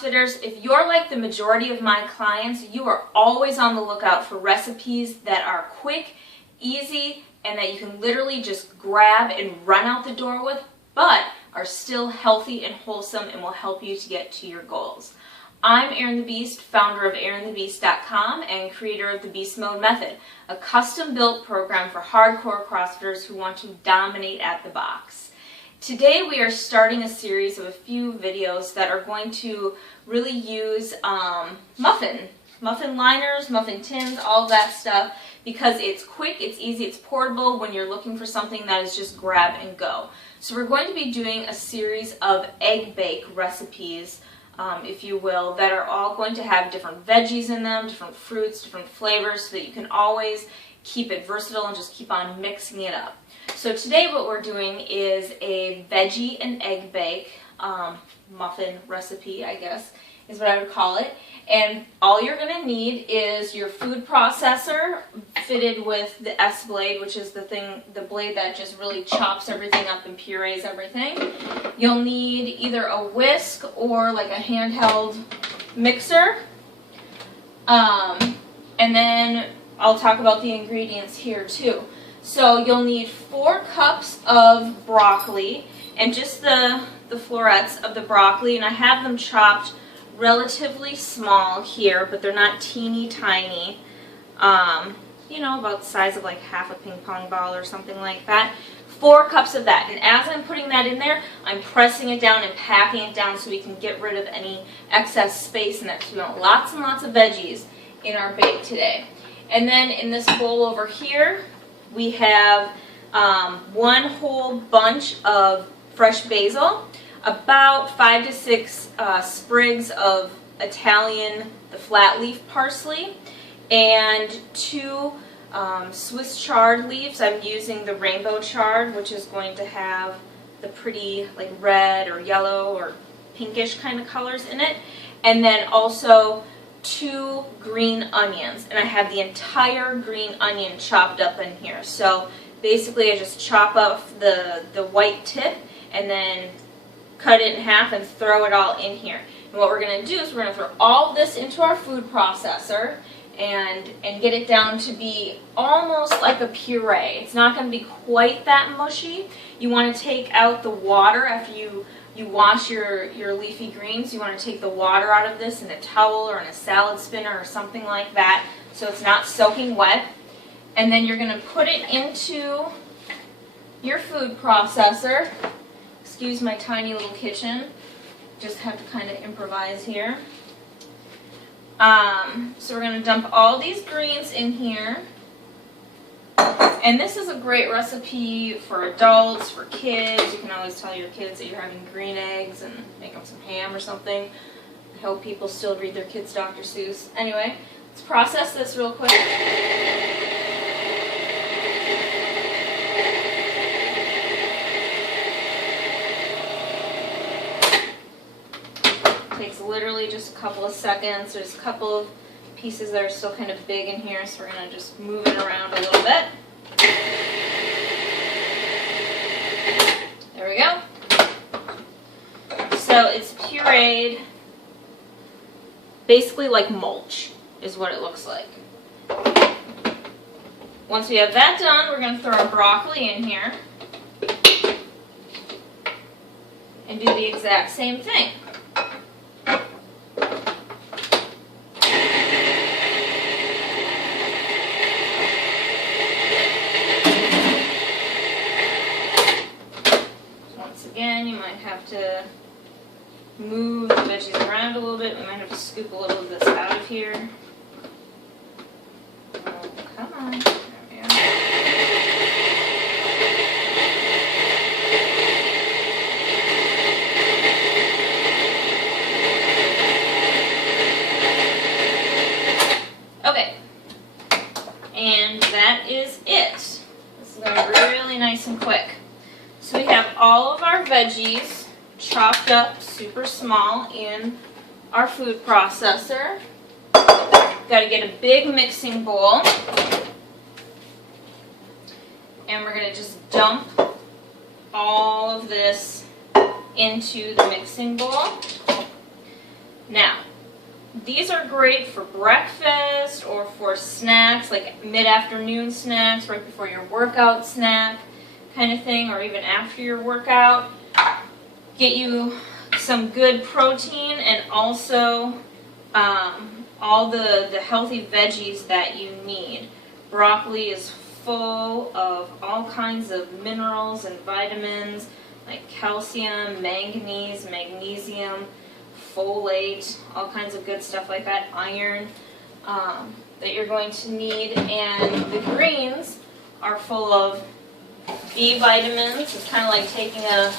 CrossFitters, if you're like the majority of my clients, you are always on the lookout for recipes that are quick, easy, and that you can literally just grab and run out the door with, but are still healthy and wholesome and will help you to get to your goals. I'm ErinTheBeast, founder of ErinTheBeast.com and creator of the Beast Mode Method, a custom-built program for hardcore CrossFitters who want to dominate at the box. Today we are starting a series of a few videos that are going to really use muffin liners, muffin tins, all of that stuff, because it's quick, it's easy, it's portable when you're looking for something that is just grab and go. So we're going to be doing a series of egg bake recipes, if you will, that are all going to have different veggies in them, different fruits, different flavors, so that you can always keep it versatile and just keep on mixing it up. So today what we're doing is a veggie and egg bake muffin recipe, I guess, is what I would call it. And all you're going to need is your food processor fitted with the S-blade, which is the blade that just really chops everything up and purees everything. You'll need either a whisk or like a handheld mixer. And then I'll talk about the ingredients here too. So you'll need 4 cups of broccoli and just the florets of the broccoli, and I have them chopped relatively small here, but they're not teeny tiny. You know, about the size of like half a ping pong ball or something like that. 4 cups of that, and as I'm putting that in there, I'm pressing it down and packing it down so we can get rid of any excess space in it. So we want lots and lots of veggies in our bake today. And then in this bowl over here, we have 1 whole bunch of fresh basil, about 5 to 6 sprigs of Italian, the flat leaf parsley, and 2 Swiss chard leaves. I'm using the rainbow chard, which is going to have the pretty like red or yellow or pinkish kind of colors in it, and then also 2 green onions, and I have the entire green onion chopped up in here. So basically I just chop up the white tip and then cut it in half and throw it all in here. And what we're going to do is we're going to throw all of this into our food processor and get it down to be almost like a puree. It's not going to be quite that mushy. You want to take out the water after you wash your leafy greens. You want to take the water out of this in a towel or in a salad spinner or something like that so it's not soaking wet. And then you're going to put it into your food processor. Excuse my tiny little kitchen. Just have to kind of improvise here. So we're going to dump all these greens in here. And this is a great recipe for adults, for kids. You can always tell your kids that you're having green eggs and make them some ham or something. I hope people still read their kids Dr. Seuss. Anyway, let's process this real quick. Takes literally just a couple of seconds. There's a couple of pieces that are still kind of big in here, so we're going to just move it around a little bit. There we go. So it's pureed, basically like mulch is what it looks like. Once we have that done, we're going to throw our broccoli in here and do the exact same thing. Again, you might have to move the veggies around a little bit. We might have to scoop a little of this out of here. Oh, come on. There we are. Okay. And that is it. This is going to be really nice and quick. So we have all of our veggies chopped up super small in our food processor. Got to get a big mixing bowl. And we're going to just dump all of this into the mixing bowl. these are great for breakfast or for snacks, like mid-afternoon snacks, right before your workout snack kind of thing, or even after your workout. Get you some good protein and also all the healthy veggies that you need. Broccoli is full of all kinds of minerals and vitamins like calcium, manganese, magnesium, folate, all kinds of good stuff like that, iron that you're going to need. And the greens are full of B vitamins. It's kind of like taking a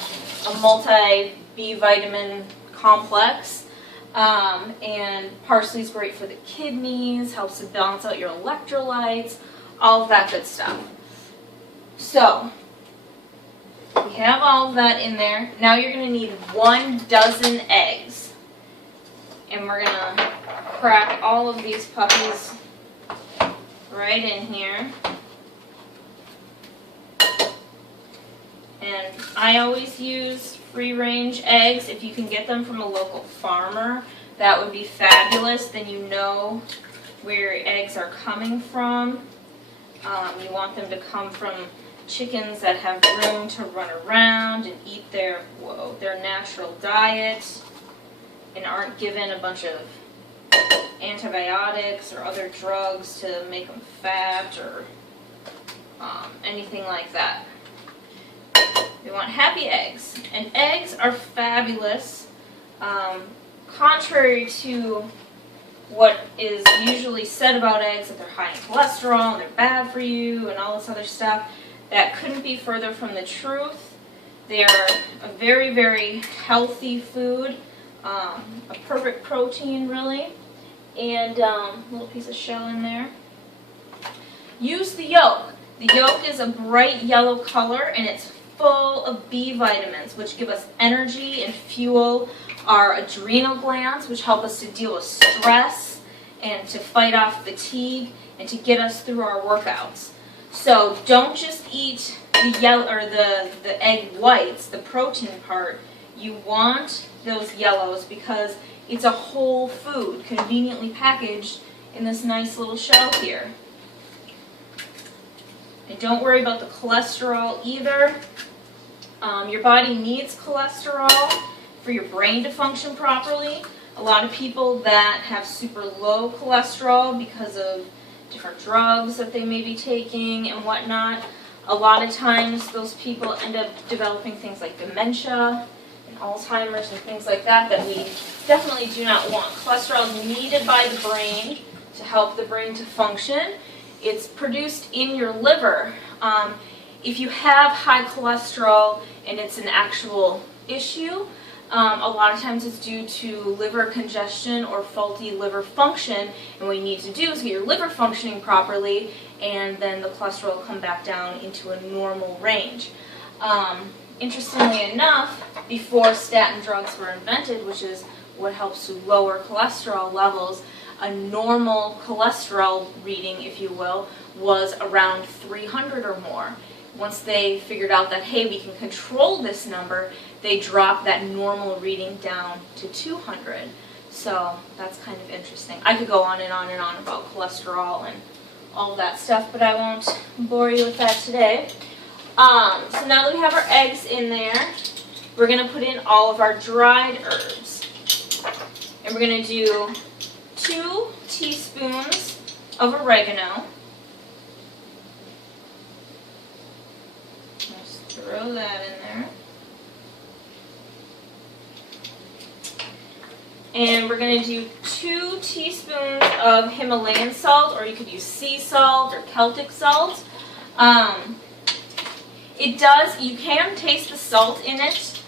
multi-B vitamin complex. And parsley is great for the kidneys, helps to balance out your electrolytes, all of that good stuff. So, we have all of that in there. Now you're going to need 1 dozen eggs. And we're going to crack all of these puppies right in here. And I always use free-range eggs. If you can get them from a local farmer, that would be fabulous. Then you know where your eggs are coming from. You want them to come from chickens that have room to run around and eat their natural diet and aren't given a bunch of antibiotics or other drugs to make them fat or anything like that. We want happy eggs, and eggs are fabulous. Contrary to what is usually said about eggs, that they're high in cholesterol and they're bad for you and all this other stuff, that couldn't be further from the truth. They are a very, very healthy food, a perfect protein really, and a little piece of shell in there. Use the yolk. The yolk is a bright yellow color, and it's full of B vitamins, which give us energy and fuel our adrenal glands, which help us to deal with stress and to fight off fatigue and to get us through our workouts. So don't just eat the yellow or the egg whites, the protein part. You want those yellows because it's a whole food, conveniently packaged in this nice little shell here. And don't worry about the cholesterol either. Your body needs cholesterol for your brain to function properly. A lot of people that have super low cholesterol because of different drugs that they may be taking and whatnot, a lot of times those people end up developing things like dementia and Alzheimer's and things like that we definitely do not want. Cholesterol is needed by the brain to help the brain to function. It's produced in your liver. If you have high cholesterol and it's an actual issue, a lot of times it's due to liver congestion or faulty liver function, and what you need to do is get your liver functioning properly, and then the cholesterol will come back down into a normal range. Interestingly enough, before statin drugs were invented, which is what helps to lower cholesterol levels, a normal cholesterol reading, if you will, was around 300 or more. Once they figured out that, hey, we can control this number, they dropped that normal reading down to 200. So that's kind of interesting. I could go on and on and on about cholesterol and all that stuff, but I won't bore you with that today. So now that we have our eggs in there, we're going to put in all of our dried herbs. And we're going to do 2 teaspoons of oregano. Throw that in there. And we're going to do 2 teaspoons of Himalayan salt, or you could use sea salt or Celtic salt. You can taste the salt in it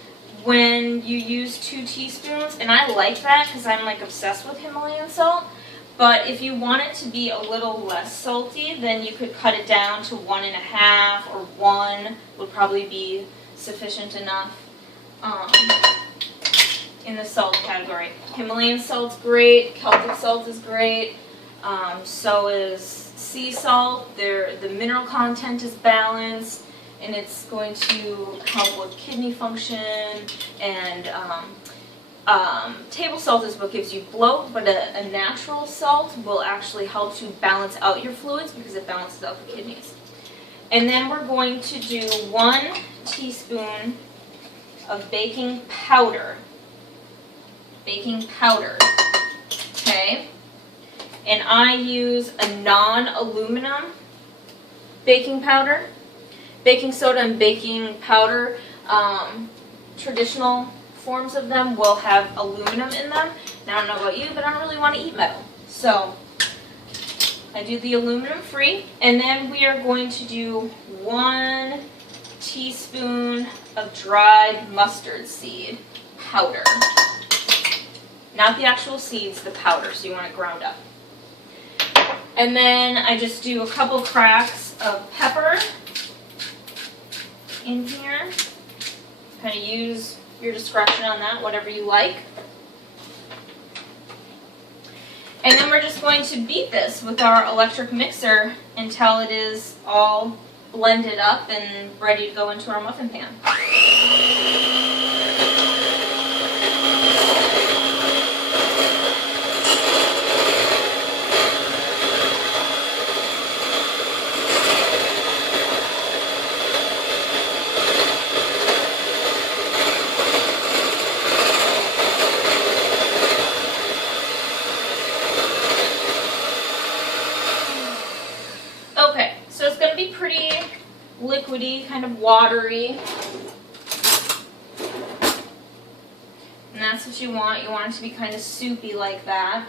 when you use 2 teaspoons, and I like that because I'm like obsessed with Himalayan salt. But if you want it to be a little less salty, then you could cut it down to 1.5 or 1 would probably be sufficient enough in the salt category. Himalayan salt's great, Celtic salt is great, so is sea salt. The mineral content is balanced, and it's going to help with kidney function and Table salt is what gives you bloat, but a natural salt will actually help to balance out your fluids because it balances out the kidneys. And then we're going to do 1 teaspoon of baking powder. Baking powder, okay? And I use a non-aluminum baking powder. Baking soda and baking powder, traditional forms of them will have aluminum in them. Now, I don't know about you, but I don't really want to eat metal. So, I do the aluminum free. And then we are going to do 1 teaspoon of dried mustard seed powder. Not the actual seeds, the powder, so you want it ground up. And then I just do a couple cracks of pepper in here. Kind of use your discretion on that, whatever you like. And then we're just going to beat this with our electric mixer until it is all blended up and ready to go into our muffin pan. Okay, so it's going to be pretty liquidy, kind of watery. And that's what you want. You want it to be kind of soupy like that.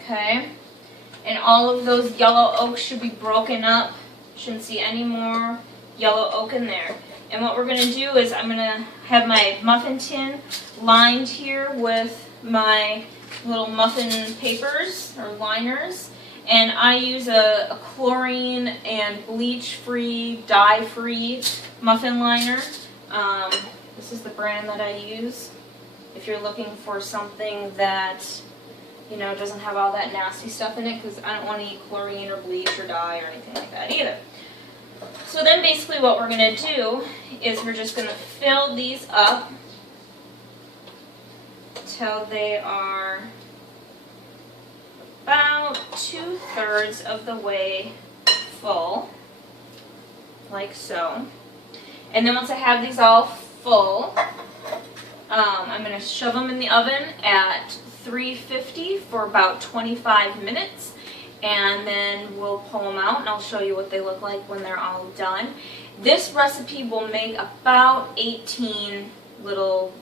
Okay. And all of those yellow oaks should be broken up. Shouldn't see any more yellow oak in there. And what we're going to do is I'm going to have my muffin tin lined here with my little muffin papers or liners. And I use a chlorine and bleach-free, dye-free muffin liner. This is the brand that I use. If you're looking for something that, you know, doesn't have all that nasty stuff in it, because I don't want to eat chlorine or bleach or dye or anything like that either. So then basically what we're going to do is we're just going to fill these up till they are about 2/3 of the way full, like so. And then once I have these all full, I'm going to shove them in the oven at 350 for about 25 minutes, and then we'll pull them out and I'll show you what they look like when they're all done. This recipe will make about 18 little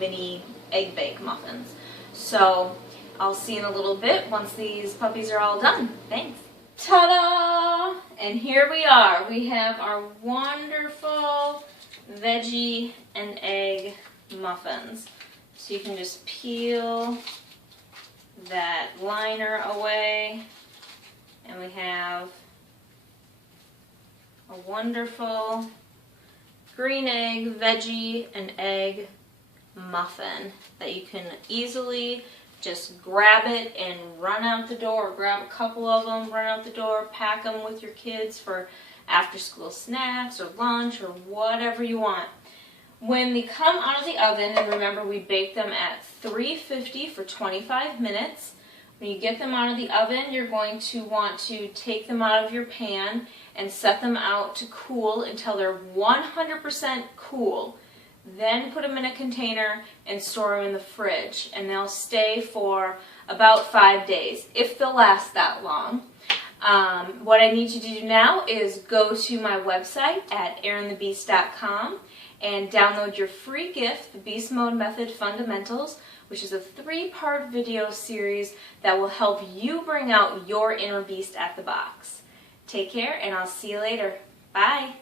mini egg bake muffins. So I'll see in a little bit once these puppies are all done. Thanks. Ta-da! And here we are. We have our wonderful veggie and egg muffins. So you can just peel that liner away, and we have a wonderful green egg, veggie, and egg muffin that you can easily just grab it and run out the door, or grab a couple of them, run out the door, pack them with your kids for after school snacks or lunch or whatever you want. When they come out of the oven, and remember we bake them at 350 for 25 minutes, when you get them out of the oven, you're going to want to take them out of your pan and set them out to cool until they're 100% cool. Then put them in a container and store them in the fridge, and they'll stay for about 5 days, if they'll last that long. What I need you to do now is go to my website at ErinTheBeast.com and download your free gift, the Beast Mode Method Fundamentals, which is a 3-part video series that will help you bring out your inner beast at the box. Take care, and I'll see you later. Bye.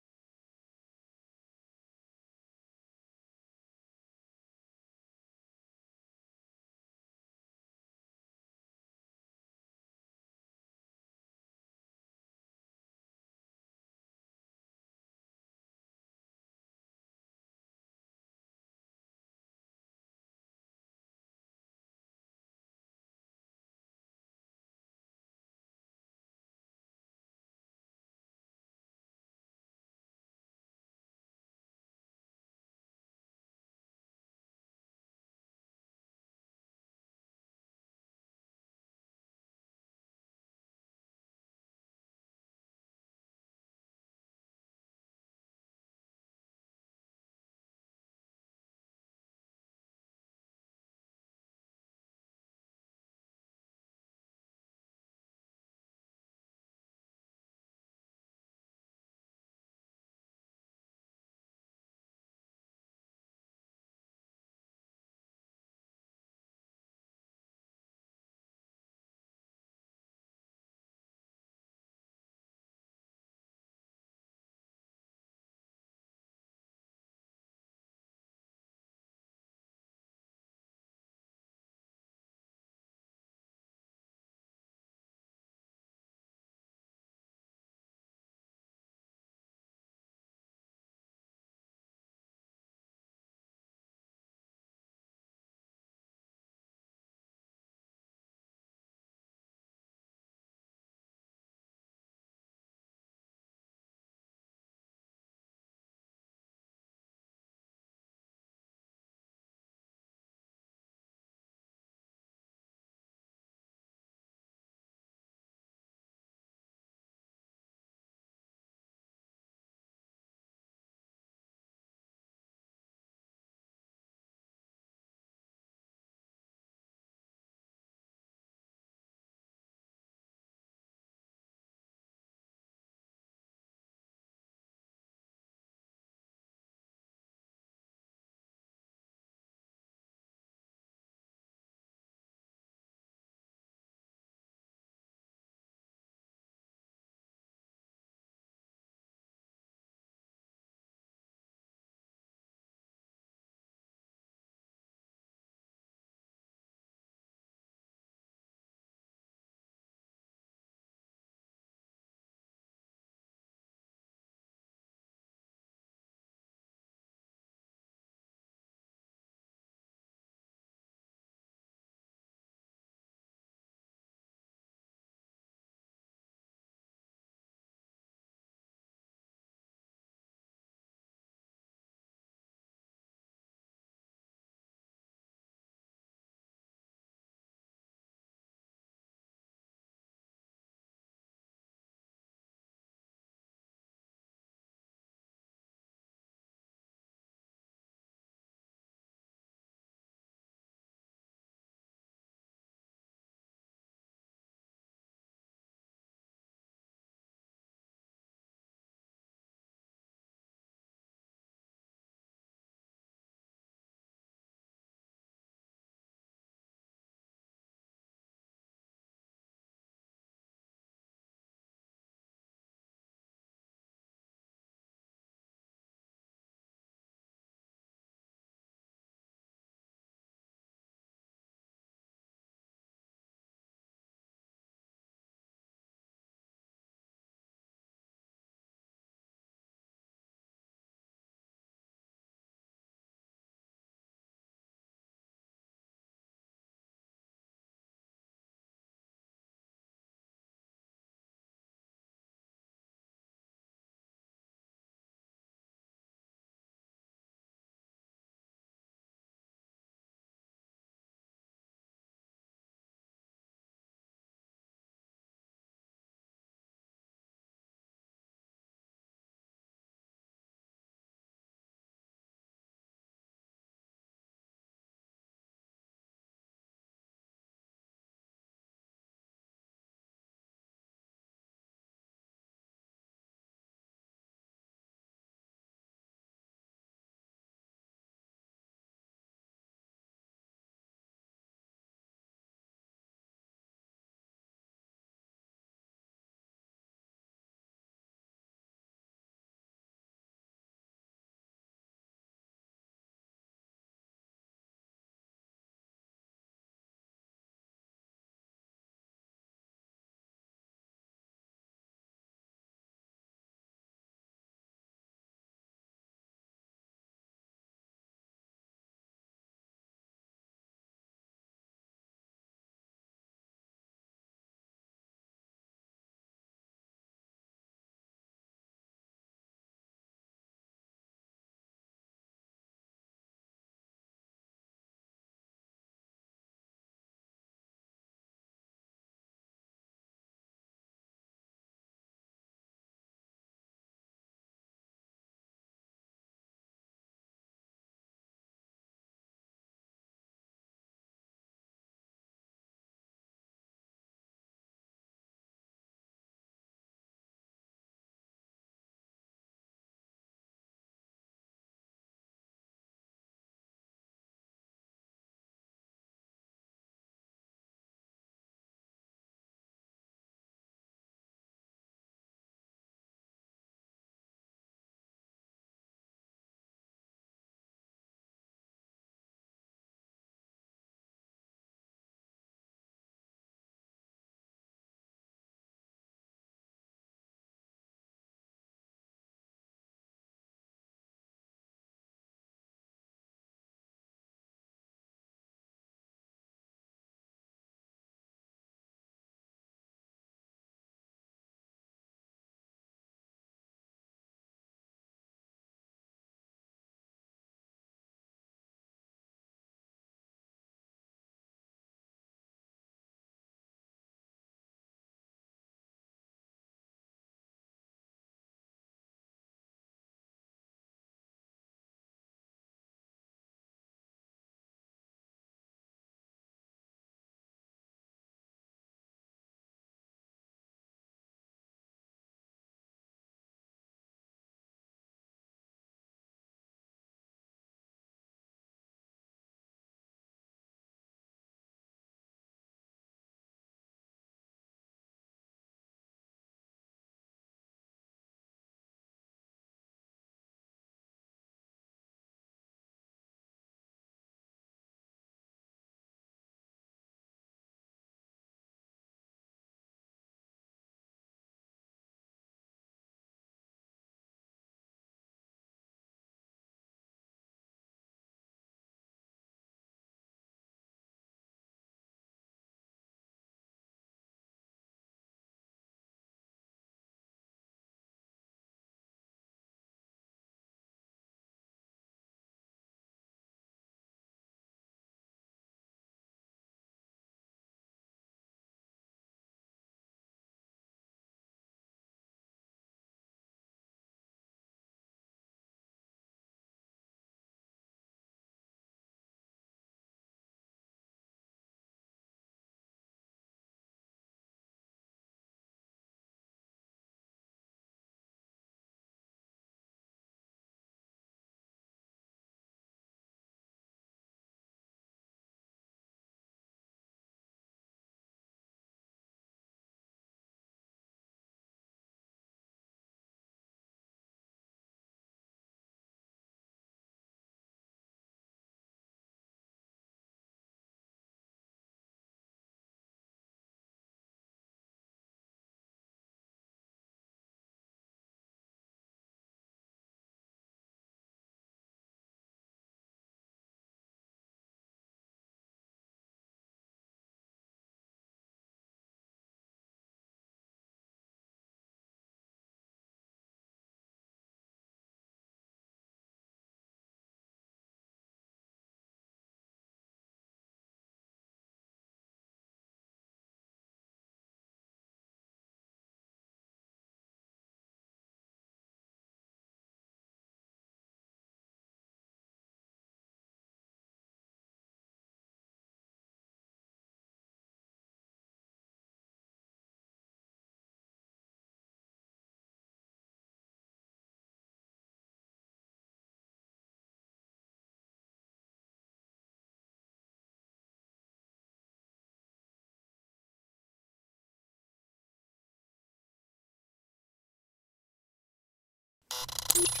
you.